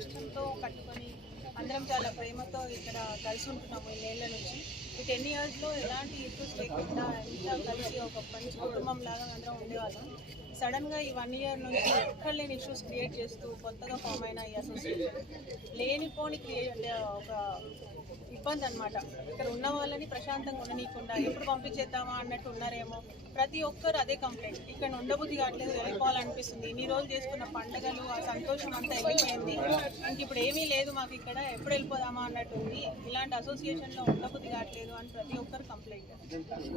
ఇష్టంతో కట్టుకొని అందరం చాలా ప్రేమతో ఇక్కడ కలిసి ఉంటున్నాము ఈ నెలల నుంచి. ఈ టెన్ ఇయర్స్లో ఎలాంటి ఇష్యూస్ లేకుండా ఎంత కలిసి ఒక మంచి కుటుంబం లాగా అందరం ఉండేవాళ్ళం. సడన్గా ఈ వన్ ఇయర్ నుంచి ఎక్కడ లేని ఇష్యూస్ క్రియేట్ చేస్తూ కొత్తగా ఫామ్ అయిన ఈ అసోసియేషన్ లేనిపోని క్రియేట్ ఒక ఇబ్బంది అనమాట ఇక్కడ ఉన్న వాళ్ళని ప్రశాంతంగా ఉండనీయకుండా ఎప్పుడు పంపించేద్దామా అన్నట్టు ఉన్నారేమో. ప్రతి ఒక్కరు అదే కంప్లైంట్ ఇక్కడ ఉండబుద్ధి కావట్లేదు వెళ్ళిపోవాలనిపిస్తుంది. ఇన్ని రోజులు చేసుకున్న పండగలు ఆ సంతోషం అంతా వెళ్ళిపోయింది ఇంక ఇప్పుడు ఏమీ లేదు మాకు ఇక్కడ ఎప్పుడు వెళ్ళిపోదామా అన్నట్టు ఉంది. ఇలాంటి అసోసియేషన్లో ఉండబుద్ధి కావట్లేదు అని ప్రతి ఒక్కరు కంప్లైంట్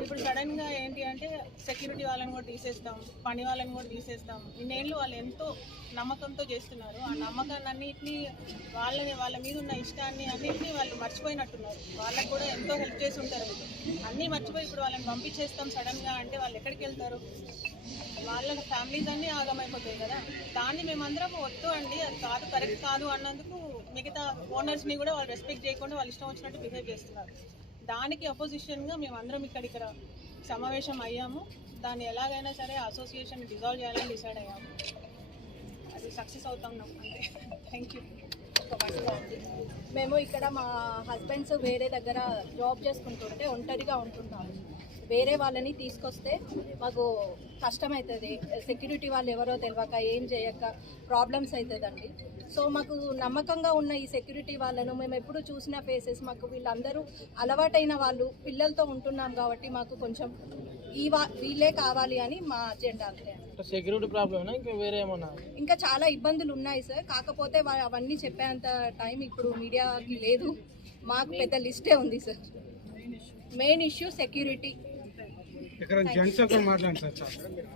ఇప్పుడు సడన్గా ఏంటి అంటే సెక్యూరిటీ వాళ్ళని కూడా తీసేస్తాం పని వాళ్ళని కూడా తీసేస్తాం. ఇన్నేళ్ళు వాళ్ళు ఎంతో నమ్మకంతో చేస్తున్నారు. ఆ నమ్మకాన్ని అన్నింటినీ వాళ్ళని వాళ్ళ మీద ఉన్న ఇష్టాన్ని అన్నింటినీ వాళ్ళు మర్చిపోయినట్టు చేస్తున్నారు. వాళ్ళకి కూడా ఎంతో హెల్ప్ చేసి ఉంటారు. అన్నీ మర్చిపోయి ఇప్పుడు వాళ్ళని పంపించేస్తాం సడన్గా అంటే వాళ్ళు ఎక్కడికి వెళ్తారు? వాళ్ళ ఫ్యామిలీస్ అన్నీ ఆగమైపోతాయి కదా. దాన్ని మేమందరం వద్దు అండి. అది కాదు కరెక్ట్ కాదు అన్నందుకు మిగతా ఓనర్స్ని కూడా వాళ్ళు రెస్పెక్ట్ చేయకుండా వాళ్ళు ఇష్టం వచ్చినట్టు బిహేవ్ చేస్తున్నారు. దానికి అపోజిషన్గా మేమందరం ఇక్కడ ఇక్కడ సమావేశం అయ్యాము. దాన్ని ఎలాగైనా సరే అసోసియేషన్ డిజాల్వ్ చేయాలని డిసైడ్ అయ్యాము. అది సక్సెస్ అవుతాం నాకు అంటే థ్యాంక్ యూ మేము ఇక్కడ మా హస్బెండ్స్ వేరే దగ్గర జాబ్ చేసుకుంటుంటే ఒంటరిగా ఉంటున్నాము వేరే వాళ్ళని తీసుకొస్తే మాకు కష్టమవుతుంది సెక్యూరిటీ వాళ్ళు ఎవరో తెలియక ఏం చేయక ప్రాబ్లమ్స్ అవుతుందండి సో మాకు నమ్మకంగా ఉన్న ఈ సెక్యూరిటీ వాళ్ళను మేము ఎప్పుడు చూసిన ఫేసెస్ మాకు వీళ్ళందరూ అలవాటైన వాళ్ళు పిల్లలతో ఉంటున్నాం కాబట్టి మాకు కొంచెం ఈ వా వీళ్ళే కావాలి అని మా అజెండా అంతే అండి. సెక్యూరిటీ ప్రాబ్లమ్ ఇంకా వేరే ఏమన్నా? ఇంకా చాలా ఇబ్బందులు ఉన్నాయి సార్. కాకపోతే అవన్నీ చెప్పేంత టైం ఇప్పుడు మీడియాకి లేదు. మాకు పెద్ద లిస్టే ఉంది సార్. మెయిన్ ఇష్యూ సెక్యూరిటీ ఇక్కడ జెంట్స్ ఒక మాట్లాడండి సార్ చాలా.